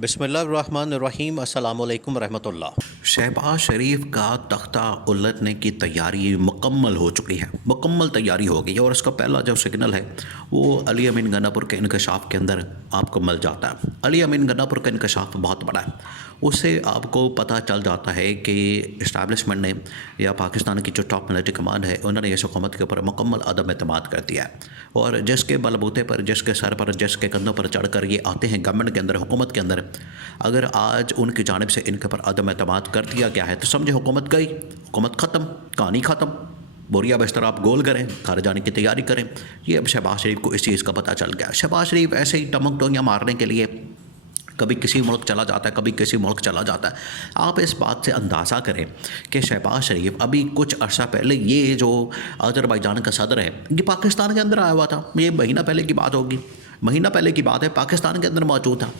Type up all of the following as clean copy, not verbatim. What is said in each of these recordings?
बिस्मिल्लाहिर्रहमानिर्रहीम अस्सलामुअलैकुम रहमतुल्लाह। शहबाज शरीफ का तख्ता उलटने की तैयारी मुकम्मल हो चुकी है, मुकम्मल तैयारी हो गई है और इसका पहला जो सिग्नल है वो अली अमीन गन्नापुर के इंकशाफ के अंदर आपको मिल जाता है। अली अमीन गन्नापुर का इंकशाफ बहुत बड़ा है, उससे आपको पता चल जाता है कि इस्टेब्लिशमेंट ने या पाकिस्तान की जो टॉप मिलिट्री कमांड है उन्होंने इस हुकूमत के ऊपर मुकम्मल अदम एतमाद कर दिया है और जिसके बलबूते पर, जिसके सर पर, जिसके कंधों पर चढ़ कर ये आते हैं गवर्नमेंट के अंदर, हुकूमत के अंदर, अगर आज उनकी जानिब से इनके ऊपर अदम एतमाद कर दिया गया है तो समझे हुकूमत गई, हुकूमत ख़त्म, कहानी ख़त्म। बोरिया बिस्तर आप गोल करें, घर जाने की तैयारी करें। ये अब शहबाज शरीफ को इस चीज़ का पता चल गया। शहबाज शरीफ ऐसे ही टमक टोनियाँ मारने के लिए कभी किसी मुल्क चला जाता है, कभी किसी मुल्क चला जाता है। आप इस बात से अंदाज़ा करें कि शहबाज शरीफ अभी कुछ अर्सा पहले ये जो अज़रबैजान का सदर है ये पाकिस्तान के अंदर आया हुआ था। ये महीना पहले की बात होगी, महीना पहले की बात है, पाकिस्तान के अंदर मौजूद था।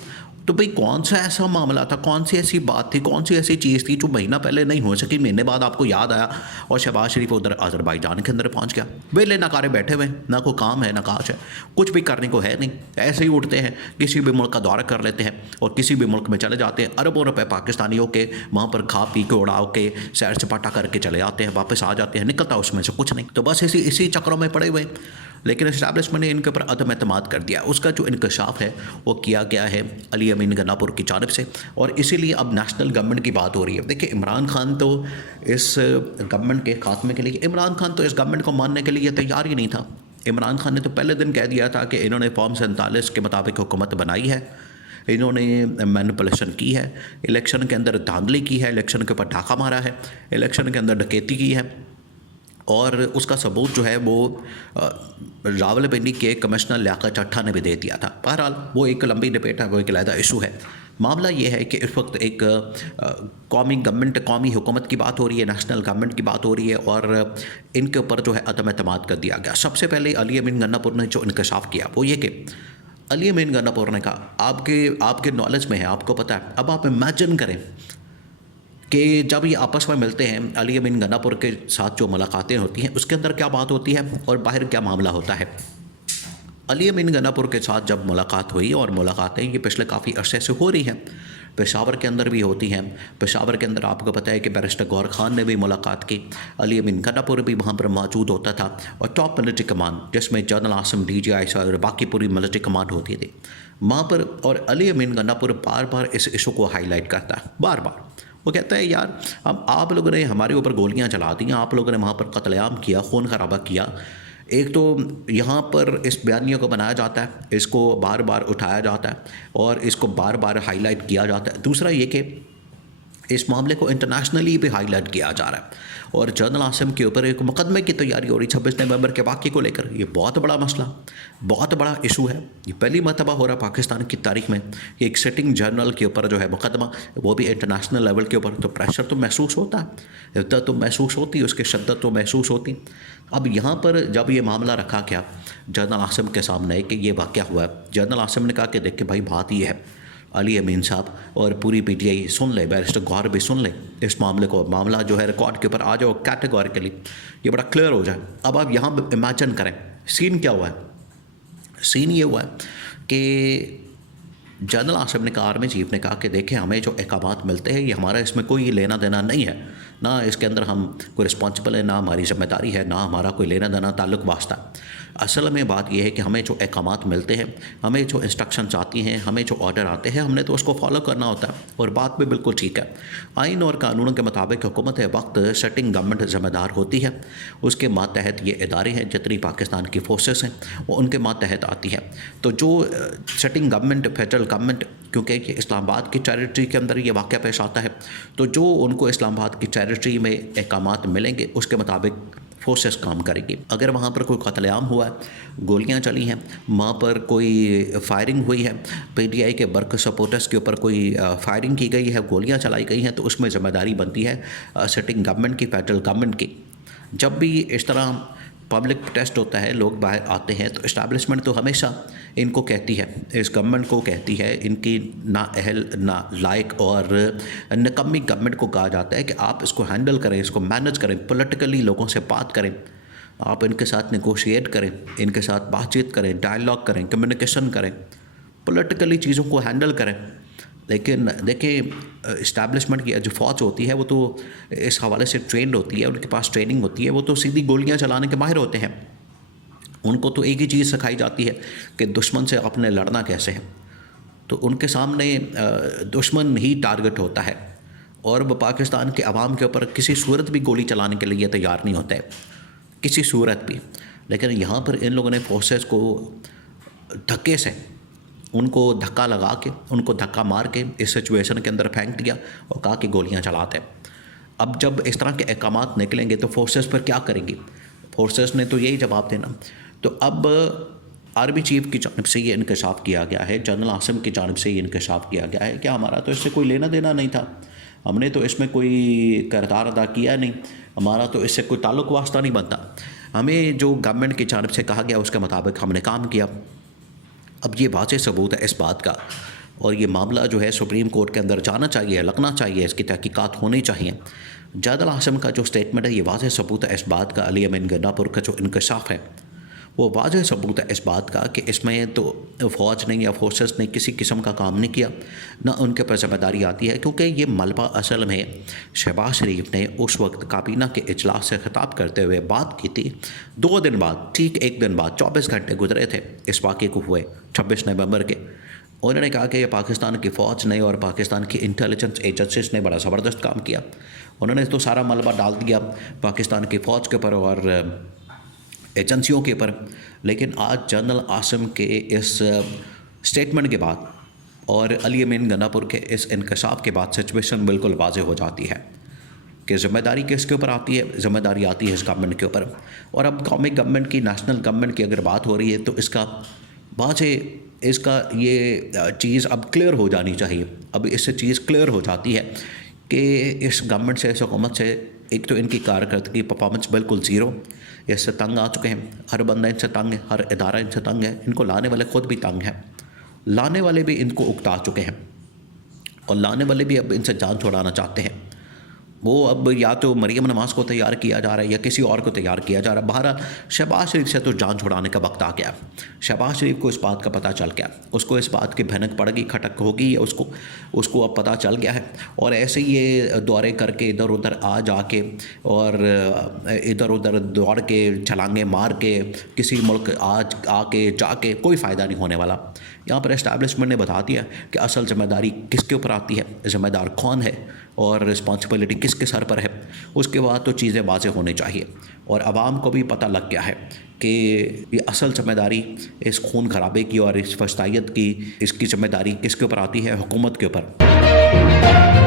तो भाई कौन सा ऐसा मामला था, कौन सी ऐसी बात थी, कौन सी ऐसी चीज़ थी जो महीना पहले नहीं हो सकी, महीने बाद आपको याद आया और शहबाज शरीफ उधर अज़रबैजान के अंदर पहुंच गया। वेले नकारे बैठे हुए, ना कोई काम है ना काज है, कुछ भी करने को है नहीं, ऐसे ही उठते हैं, किसी भी मुल्क का दौरा कर लेते हैं और किसी भी मुल्क में चले जाते हैं। अरबों रुपए पाकिस्तानियों के वहाँ पर खा पी के उड़ाव के सैर सपाटा करके चले आते हैं, वापस आ जाते हैं, निकलता उसमें से कुछ नहीं। तो बस इसी चक्रों में पड़े हुए। लेकिन इस्टेब्लिशमेंट ने इनके ऊपर अदम एतमाद कर दिया। उसका जो इंकशाफ है वो किया गया है अली अमीन गन्नापुर की जानिब से और इसीलिए अब नेशनल गवर्नमेंट की बात हो रही है। देखिए इमरान खान तो इस गवर्नमेंट के खात्मे के लिए, इमरान खान तो इस गवर्नमेंट को मानने के लिए तैयार ही नहीं था। इमरान खान ने तो पहले दिन कह दिया था कि इन्होंने फॉर्म 47 के मुताबिक हुकूमत बनाई है, इन्होंने मैनिपुलेशन की है, इलेक्शन के अंदर धांधली की है, इलेक्शन के ऊपर डाका मारा है, इलेक्शन के अंदर डकैती की है और उसका सबूत जो है वो रावलपिंडी के कमिश्नर लियाकत चट्ठा ने भी दे दिया था। बहरहाल वो एक लंबी डिबेट है, वो एक अलहदा इशू है। मामला ये है कि इस वक्त एक कौमी गवर्नमेंट, कौमी हुकूमत की बात हो रही है, नेशनल गवर्नमेंट की बात हो रही है और इनके ऊपर जो है अदम एतमाद कर दिया गया। सबसे पहले अली अमीन गन्नापुर ने जो इंकशाफ किया वो ये कि अली अमीन गन्नापुर ने कहा आपके नॉलेज में है, आपको पता है। अब आप इमेजिन करें कि जब ये आपस में मिलते हैं, अली अमीन गन्नापुर के साथ जो मुलाकातें होती हैं उसके अंदर क्या बात होती है और बाहर क्या मामला होता है। अली अमीन गन्नापुर के साथ जब मुलाकात हुई और मुलाकातें ये पिछले काफ़ी अरसे से हो रही हैं, पेशावर के अंदर भी होती हैं। पेशावर के अंदर आपको पता है कि बैरिस्टर गौहर खान ने भी मुलाकात की, अली अमीन गन्नापुर भी वहाँ पर मौजूद होता था और टॉप मिलिट्री कमांड जिसमें जनरल आसिम DGI और बाकी पूरी मिलिट्री कमांड होती थी वहाँ पर। और अली अमीन गन्नापुर बार बार इस इशू को हाईलाइट करता है, बार बार वो कहता है यार अब आप लोगों ने हमारे ऊपर गोलियां चला दी, आप लोगों ने वहाँ पर कत्लेआम किया, खून खराबा किया। एक तो यहाँ पर इस बयानियों को बनाया जाता है, इसको बार बार उठाया जाता है और इसको बार बार हाईलाइट किया जाता है। दूसरा ये कि इस मामले को इंटरनेशनली भी हाईलाइट किया जा रहा है और जनरल आसिम के ऊपर एक मुकदमे की तैयारी हो रही 26 नवंबर के वाक़े को लेकर। ये बहुत बड़ा मसला, बहुत बड़ा इशू है। ये पहली मरतबा हो रहा है पाकिस्तान की तारीख में कि एक सिटिंग जनरल के ऊपर जो है मुकदमा, वो भी इंटरनेशनल लेवल के ऊपर। तो प्रेशर तो महसूस होता है, इद्दत तो महसूस होती, उसकी शद्दत तो महसूस होती। अब यहाँ पर जब ये मामला रखा गया जनरल आसिम के सामने कि ये वाक़या हुआ है, जनरल आसिम ने कहा कि देखिए भाई बात ये है, अली अमीन साहब और पूरी PTI सुन ले, बैरिस्टर गौहर भी सुन ले इस मामले को, मामला जो है रिकॉर्ड के ऊपर आ जाओ कैटेगोरिकली, ये बड़ा क्लियर हो जाए। अब आप यहाँ इमेजिन करें सीन क्या हुआ है। सीन ये हुआ है कि जनरल आसिम ने कहा, आर्मी चीफ ने कहा कि देखें हमें जो अहकामात मिलते हैं ये हमारा इसमें कोई लेना देना नहीं है, ना इसके अंदर हम कोई रिस्पॉन्सिबल है, ना हमारी जिम्मेदारी है, ना हमारा कोई लेना देना ताल्लुक वास्ता। असल में बात यह है कि हमें जो अहकामात मिलते हैं, हमें जो इंस्ट्रक्शंस आती हैं, हमें जो ऑर्डर आते हैं, हमने तो उसको फॉलो करना होता है और बात भी बिल्कुल ठीक है। आइन और कानूनों के मुताबिक हुकूमत वक्त सेटिंग गवर्नमेंट ज़िम्मेदार होती है, उसके मातहत ये इदारे हैं, जितनी पाकिस्तान की फोर्सेस हैं वो उनके मातहत आती है। तो जो सेटिंग गवर्नमेंट, फेडरल गवर्नमेंट, क्योंकि ये इस्लामाबाद की टेरिटरी के अंदर ये वाक़या पेश आता है, तो जो उनको इस्लामाबाद की टेरिटरी में अहकामात मिलेंगे उसके मुताबिक फोर्सेस काम करेगी। अगर वहाँ पर कोई कत्लेआम हुआ है, गोलियाँ चली हैं, वहाँ पर कोई फायरिंग हुई है, PTI के वर्क सपोर्टर्स के ऊपर कोई फायरिंग की गई है, गोलियाँ चलाई गई हैं, तो उसमें ज़िम्मेदारी बनती है सिटिंग गवर्नमेंट की, फेडरल गवर्नमेंट की। जब भी इस तरह पब्लिक प्रोटेस्ट होता है, लोग बाहर आते हैं, तो इस्टेब्लिशमेंट तो हमेशा इनको कहती है, इस गवर्नमेंट को कहती है, इनकी ना अहल ना लायक और निकम्मी गवर्नमेंट को कहा जाता है कि आप इसको हैंडल करें, इसको मैनेज करें, पॉलिटिकली लोगों से बात करें, आप इनके साथ नेगोशिएट करें, इनके साथ बातचीत करें, डायलॉग करें, कम्युनिकेशन करें, पॉलिटिकली चीज़ों को हैंडल करें। लेकिन देखिए, इस्टेब्लिशमेंट की जो फ़ौज होती है वो तो इस हवाले से ट्रेंड होती है, उनके पास ट्रेनिंग होती है, वो तो सीधी गोलियां चलाने के माहिर होते हैं। उनको तो एक ही चीज़ सिखाई जाती है कि दुश्मन से आपने लड़ना कैसे है। तो उनके सामने दुश्मन ही टारगेट होता है और वो पाकिस्तान के अवाम के ऊपर किसी सूरत भी गोली चलाने के लिए तैयार नहीं होते, किसी सूरत भी। लेकिन यहाँ पर इन लोगों ने फोर्सेस को धक्के से, उनको धक्का लगा के, उनको धक्का मार के इस सिचुएशन के अंदर फेंक दिया और कहा कि गोलियां चलाते हैं। अब जब इस तरह के अहकामात निकलेंगे तो फोर्सेस पर क्या करेंगी? फोर्सेस ने तो यही जवाब देना। तो अब आर्मी चीफ की जानिब से ये इंकशाफ किया गया है, जनरल आसिम की जानिब से ये इंकशाफ किया गया है कि हमारा तो इससे कोई लेना देना नहीं था, हमने तो इसमें कोई किरदार अदा किया नहीं, हमारा तो इससे कोई ताल्लुक वास्ता नहीं बनता, हमें जो गवर्नमेंट की जानिब से कहा गया उसके मुताबिक हमने काम किया। अब ये वाज़ेह सबूत है इस बात का, और ये मामला जो है सुप्रीम कोर्ट के अंदर जाना चाहिए, लगना चाहिए, इसकी तहकीकात होनी चाहिए। जनरल आसिम का जो स्टेटमेंट है ये वाज़ेह सबूत है इस बात का, अली अमीन गन्नापुर का जो इंकशाफ है वो वाज़ेह सबूत है इस बात का कि इसमें तो फ़ौज ने या फोर्सेस ने किसी किस्म का काम नहीं किया, ना उनके पर ज़िम्मेदारी आती है। क्योंकि ये मलबा असल में शहबाज शरीफ ने उस वक्त काबीना के इजलास से ख़िताब करते हुए बात की थी। 2 दिन बाद, ठीक 1 दिन बाद, 24 घंटे गुजरे थे इस वाक़े को हुए 26 नवंबर के। उन्होंने कहा कि ये पाकिस्तान की फ़ौज ने और पाकिस्तान की इंटेलिजेंस एजेंसीज ने बड़ा ज़बरदस्त काम किया। उन्होंने तो सारा मलबा डाल दिया पाकिस्तान की फ़ौज के ऊपर और एजेंसियों के ऊपर। लेकिन आज जनरल आसिम के इस स्टेटमेंट के बाद और अली अमीन गन्नापुर के इस इंकशाफ के बाद सिचुएशन बिल्कुल वाज़ेह हो जाती है कि ज़िम्मेदारी किसके ऊपर आती है? ज़िम्मेदारी आती है इस गवर्नमेंट के ऊपर। और अब कौमी गवर्नमेंट की, नेशनल गवर्नमेंट की अगर बात हो रही है तो इसका वाज़ेह, इसका ये चीज़ अब क्लियर हो जानी चाहिए। अब इससे चीज़ क्लियर हो जाती है कि इस गवर्नमेंट से, इस हुकूमत से, एक तो इनकी कारकर्दगी परफॉर्मेंस बिल्कुल ज़ीरो, इससे तंग आ चुके हैं, हर बंदा इनसे तंग है, हर इदारा इनसे तंग है, इनको लाने वाले ख़ुद भी तंग हैं, लाने वाले भी इनको उकता चुके हैं और लाने वाले भी अब इनसे जान छुड़ाना चाहते हैं। वो अब या तो मरीम नवाज़ को तैयार किया जा रहा है या किसी और को तैयार किया जा रहा है। बहरहाल शहबाज शरीफ से तो जान छुड़ाने का वक्त आ गया। शहबाज शरीफ को इस बात का पता चल गया, उसको इस बात की भनक पड़ गई, खटक होगी, उसको अब पता चल गया है। और ऐसे ही ये दौरे करके इधर उधर आ जाके और इधर उधर दौड़ के, छलांगे मार के किसी मुल्क आज आके जाके कोई फ़ायदा नहीं होने वाला। यहाँ पर एस्टैब्लिशमेंट ने बता दिया कि असल ज़िम्मेदारी किसके ऊपर आती है, ज़िम्मेदार कौन है और रिस्पॉन्सिबिलिटी किसके सर पर है। उसके बाद तो चीज़ें वाज़ेह होनी चाहिए और आवाम को भी पता लग गया है कि ये असल ज़िम्मेदारी इस खून खराबे की और इस फसादियत की, इसकी ज़िम्मेदारी किसके ऊपर आती है? हुकूमत के ऊपर।